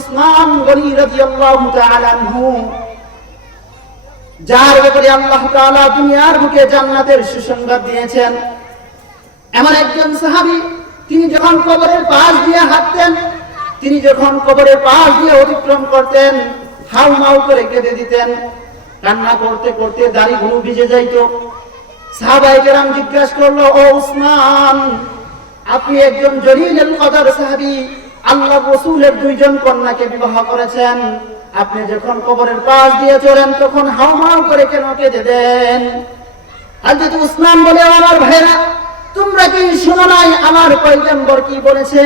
উসমান গনি রাদিয়াল্লাহু তাআলা আনহু, যার ব্যাপারে আল্লাহ তাআলা দুনিয়ার বুকে জান্নাতের সুসংবাদ দিয়েছেন। এমন একজন সাহাবী, তিনি যখন কবরের পাশ দিয়ে হাঁটতেন, তিনি যখন কবরের পাশ দিয়ে অতিক্রম করতেন, হাউমাউ করে কেঁদে দিতেন, কান্না করতে করতে দাড়িগুলো ভিজে যাইত। সাহাবায়ে কেরাম জিজ্ঞাসা করলো, ও উসমান, আপনি একজন জলিলুল কদর সাহাবী, আল্লাহ রাসূলের দুইজন কন্যাকে বিবাহ করেছেন, আপনি যখন কবরের পাশ দিয়ে চলেন তখন হাউমাউ করে কেন কেঁদে দেন? হযরত উসমান বলে, আমার ভাইরা, তোমরা কি শোনো নাই আমার পয়গম্বর কি বলেছে?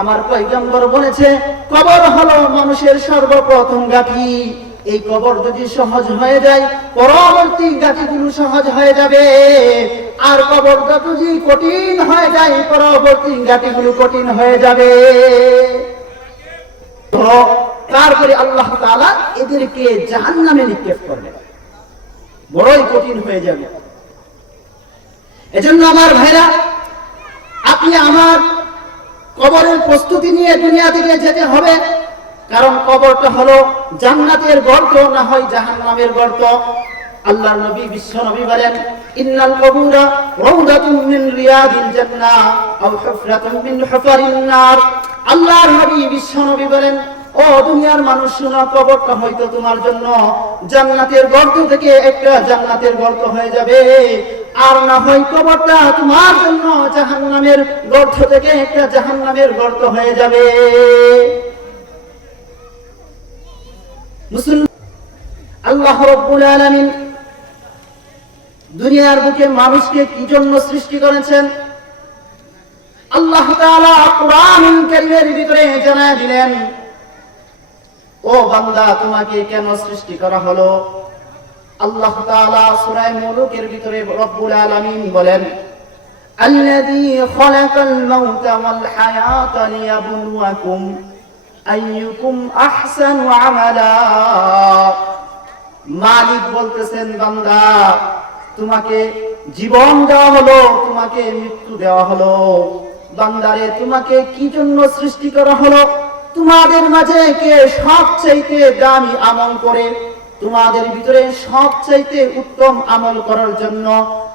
আমার পয়গম্বর বলেছে, কবর হলো মানুষের সর্বপ্রথম ঘাঁটি। এই কবর যদি সহজ হয়ে যায়, পরবর্তী ঘাঁটিগুলো সহজ হয়ে যাবে। আর কবরটা যদি কঠিন হয়ে যায়, পরবর্তী ঘাঁটিগুলো কঠিন হয়ে যাবে। তারপরে আল্লাহ তাআলা এদেরকে জাহান্নামে নিক্ষেপ করবেন, বড়ই কঠিন হয়ে যাবে। এজন্য আমার ভাইরা, আপনি আমার কবরের প্রস্তুতি নিয়ে দুনিয়া থেকে যেতে হবে। কারণ কবরটা হলো জান্নাতের গর্ত, না হয় জাহান্নামের গর্ত। আল্লাহর নবী, বিশ্ব নবী বলেন, ইন্নাল কবুরা রাউদাতুম মিন রিয়াদিল জান্নাহ আও হুফরাতুম মিন হুফারিন নার। আল্লাহর নবী, বিশ্ব নবী বলেন, ও দুনিয়ার মানুষ শোনো, কবরটা হয়তো তোমার জন্য জান্নাতের গর্ত থেকে একটা জান্নাতের গর্ত হয়ে যাবে, আর না হয় কবরটা তোমার জন্য জাহান্নামের গর্ত থেকে একটা জাহান্নামের গর্ত হয়ে যাবে। মুসলমান, আল্লাহ রাব্বুল আলামিন দুনিয়ার বুকে মানুষকে কি জন্য সৃষ্টি করেছেন? আল্লাহ তাআলা কোরআনুল কারীমের ভিতরে জানায় দিলেন, ও বান্দা, তোমাকে কেন সৃষ্টি করা হলো? আল্লাহ তাআলা সূরা মুলুকের ভিতরে রব্বুল আলামিন বলেন, আল্লাযী খালাকাল মাউতা ওয়াল হায়াতা লিয়াবলুয়াকুম আইয়ুকুম আহসানু আমালা। মালিক বলতেছেন, বান্দা, তোমাকে জীবন দেওয়া হলো, তোমাকে মৃত্যু দেওয়া হলো। বান্দারে, তোমাকে কি জন্য সৃষ্টি করা হলো? তোমাদের মাঝে কে সবচাইতে দামি আমল করে, তোমাদের ভিতরে সবচাইতে উত্তম আমল করার জন্য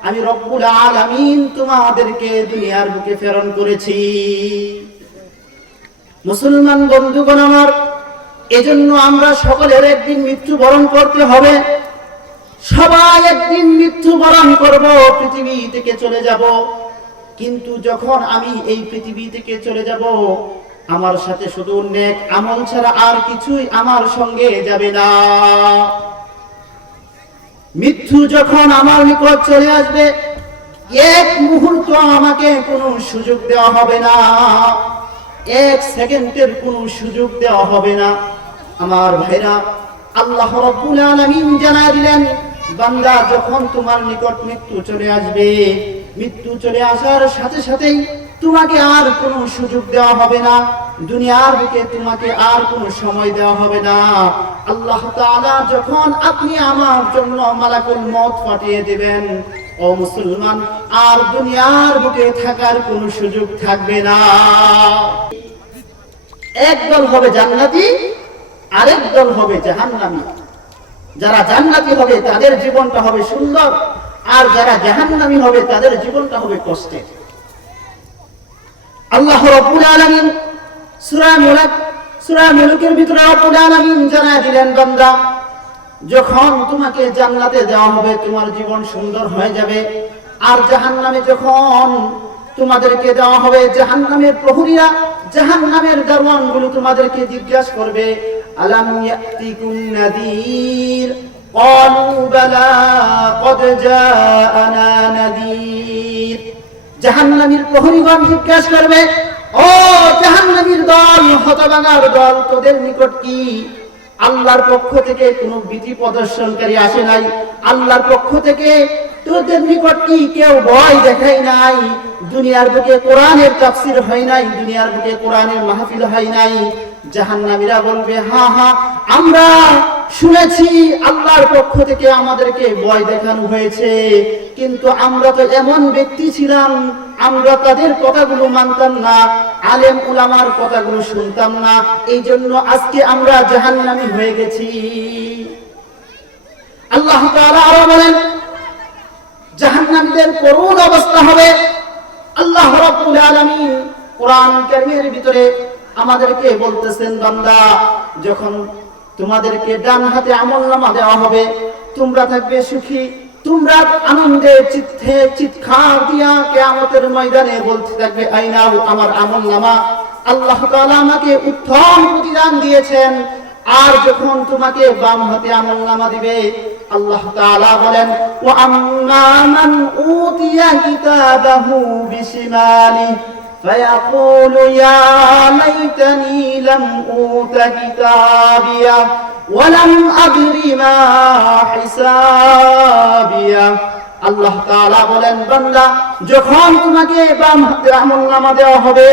আমি রব্বুল আলামিন তোমাদেরকে দুনিয়ার বুকে প্রেরণ করেছি। মুসলমান বন্ধুগণ আমার, এজন্য আমরা সকলের একদিন মৃত্যুবরণ করতে হবে। সবাই একদিন মৃত্যুবরণ করব, পৃথিবী থেকে চলে যাব। কিন্তু যখন আমি এই পৃথিবী থেকে চলে যাব, আমার সাথে শুধু নেক আমল ছাড়া আর কিছুই আমার সঙ্গে যাবে না। মৃত্যু যখন আমার নিকট চলে আসবে, এক মুহূর্ত আমাকে কোনো সুযোগ দেওয়া হবে না, এক সেকেন্ডের কোনো সুযোগ দেওয়া হবে না। আমার ভাইরা, আল্লাহ রাব্বুল আলামিন জানায় দিলেন, বান্দা, যখন তোমার নিকট মৃত্যু চলে আসবে, মৃত্যু চলে আসার সাথে সাথেই তোমাকে আর কোনো সুযোগ দেওয়া হবে না, দুনিয়ার বুকে তোমাকে আর কোনো সময় দেওয়া হবে না। আল্লাহ তাআলা যখন আপনি আমার জন্য মালাকুল মউত পাঠিয়ে দিবেন, ও মুসলমান, আর দুনিয়ার বুকে থাকার কোনো সুযোগ থাকবে না। এক দল হবে জান্নাতি, আরেক দল হবে জাহান্নামী। যারা জান্নাতি হবে তাদের জীবনটা হবে সুন্দর, আর যারা জাহান্নামী হবে তাদের জীবনটা হবে কষ্টের। আল্লাহ রাব্বুল আলামিন সূরা মুলুকের ভিতরে রব্বুল আলামিন জানায় দিলেন, বান্দা, যখন তোমাকে জান্নাতে দেওয়া হবে তোমার জীবন সুন্দর হয়ে যাবে, আর জাহান্নামে যখন তোমাদেরকে দেওয়া হবে, জাহান্নামের প্রহরীরা, জাহান্নামের দারওয়ানগুলো তোমাদেরকে জিজ্ঞাসা করবে, আলাম ইয়াতিকুম নাযীর? ক্বালু বালা ক্বাদ জাআনা নাযীর। জাহান্নামের প্রহরীগণ জিজ্ঞাসা করবে, ও জাহান্নামীর দল, হতভাগার দল, তোদের নিকট কি আল্লাহর পক্ষ থেকে কোনো বিধি প্রদর্শনকারী আসে নাই? আল্লাহর পক্ষ থেকে তোদের নিকট কি কেউ ভয় দেখায় নাই? দুনিয়ার বুকে কোরআনের তাফসীর হয় নাই, দুনিয়ার বুকে কোরআনের মাহফিল হয় নাই? জাহান্নামীরা বলবে, হ্যাঁ হ্যাঁ, আমরা শুনেছি আল্লাহর পক্ষ থেকে আমাদেরকে ভয় দেখানো হয়েছে, কিন্তু আমরা তো এমন ব্যক্তি ছিলাম, আমরা তাদের কথাগুলো মানতাম না, আলেম উলামার কথাগুলো শুনতাম না, এই জন্য আজকে আমরা জাহান্নামী হয়ে গেছি। আল্লাহ তাআলা আরো বলেন জাহান্নামীদের করুণ অবস্থা হবে। আল্লাহ রাব্বুল আলামিন কোরআন কারীমের ভিতরে আমাদেরকে বলতেছেন, বান্দা যখন তোমাদেরকে ডান হাতে আমলনামা দেওয়া হবে, তোমরা থাকবে সুখী, তোমরা আনন্দে চিত্তে চিৎকার দিয়া কিয়ামতের ময়দানে বলতে থাকবে, আইনাহু, আমার আমলনামা। আল্লাহ তাআলা আমাকে উত্তম প্রতিদান দিয়েছেন। আর যখন তোমাকে বাম হাতে আমলনামা দিবে, আল্লাহ তাআলা বলেন, ওয়া আম্মা মান উতিয়া কিতাবাহু বিশিমালি ফায়াকুলু ইয়া লাইতানি লাম উতা কিতাবিয়া ওয়া লাম আদরি মা হিসাবিয়া। আল্লাহ তাআলা বলেন, বান্দা যখন তোমাকে বাম হাতে আমলনামা দেওয়া হবে,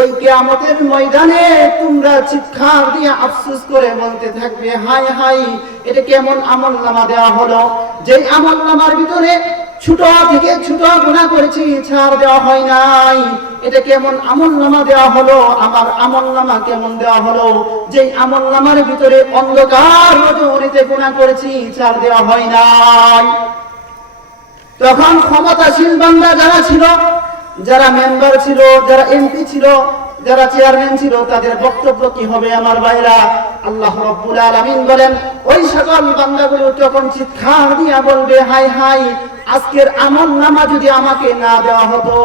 ওই কিয়ামতের ময়দানে তোমরা চিৎকার দিয়ে আফসোস করে বলতে থাকবে, হায় হায়, এটা কেমন আমলনামা দেওয়া হলো, যেই আমলনামার ভিতরে ছোট থেকে ছোট গুনাহ করেছি ছাড় দেওয়া হয় নাই। এটা কেমন আমলনামা দেওয়া হলো, আমার আমলনামা কেমন দেওয়া হলো, যেই আমলনামার ভিতরে অন্ধকার রজনীতে গুনাহ করেছি ছাড় দেওয়া হয় নাই। তখন ক্ষমতাশীল বান্দা যারা ছিল, যারা মেম্বার ছিল, যারা এমপি ছিল, যারা চেয়ারম্যান ছিল, তাদের বক্তব্য কি হবে আমার ভাইরা? আল্লাহ রাব্বুল আলামিন বলেন, ওই সকল বান্দাগুলো তখন চিৎকার দিয়া বলবে, হায় হায়, আজকের আমলনামা যদি আমাকে না দেওয়া হতো,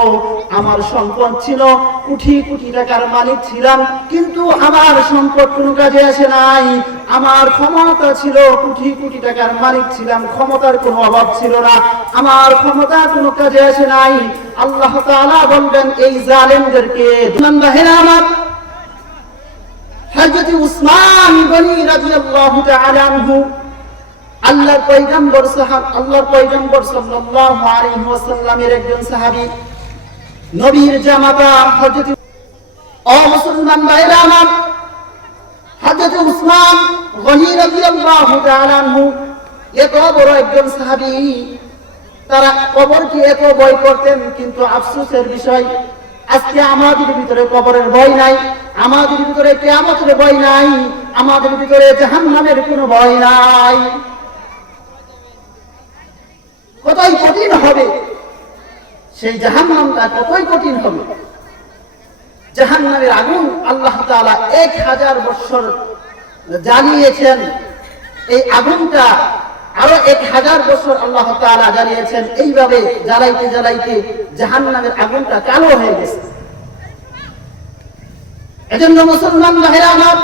আমার সম্পদ ছিল, কোটি কোটি টাকার মালিক ছিলাম, কিন্তু আমার সম্পদ কোনো কাজে আসে নাই। আমার ক্ষমতা ছিল, কোটি কোটি টাকার মালিক ছিলাম, ক্ষমতার কোনো অভাব ছিল না, আমার ক্ষমতা কোনো কাজে আসে নাই। আল্লাহ তাআলা বলবেন এই জালেমদেরকে, আমার হযরত উসমান গনি রাদিয়াল্লাহু তাআলা আনহু, আল্লাহর পয়গম্বর সাল্লাল্লাহু আলাইহি ওয়াসাল্লামের একজন সাহাবী, নবীর জামাতা হযরত মুসলমান ভাইরা আমার, হযরত উসমান গনি রাদিয়াল্লাহু তাআলা আনহু এত বড় একজন সাহাবী, তারা কবরকে এত ভয় করতেন, কিন্তু আফসোসের বিষয় আজকে আমাদের ভিতরে কবরের ভয় নাই, আমাদের ভিতরে কিয়ামতের ভয় নাই, আমাদের ভিতরে জাহান্নামের কোনো ভয় নাই। কতই কঠিন হবে সেই জাহান্নামটা, কতই কঠিন হবে। জাহান্নামের আগুন আল্লাহ তাআলা 1000 বছর জ্বালিয়েছেন, এই আগুনটা আরো 1000 বছর আল্লাহ তাআলা জ্বালিয়েছেন। এইভাবে জ্বালাইতে জ্বালাইতে জাহান্নামের আগুনটা কালো হয়ে গেছে। এজন্য মুসলমান ভাইরা আমার,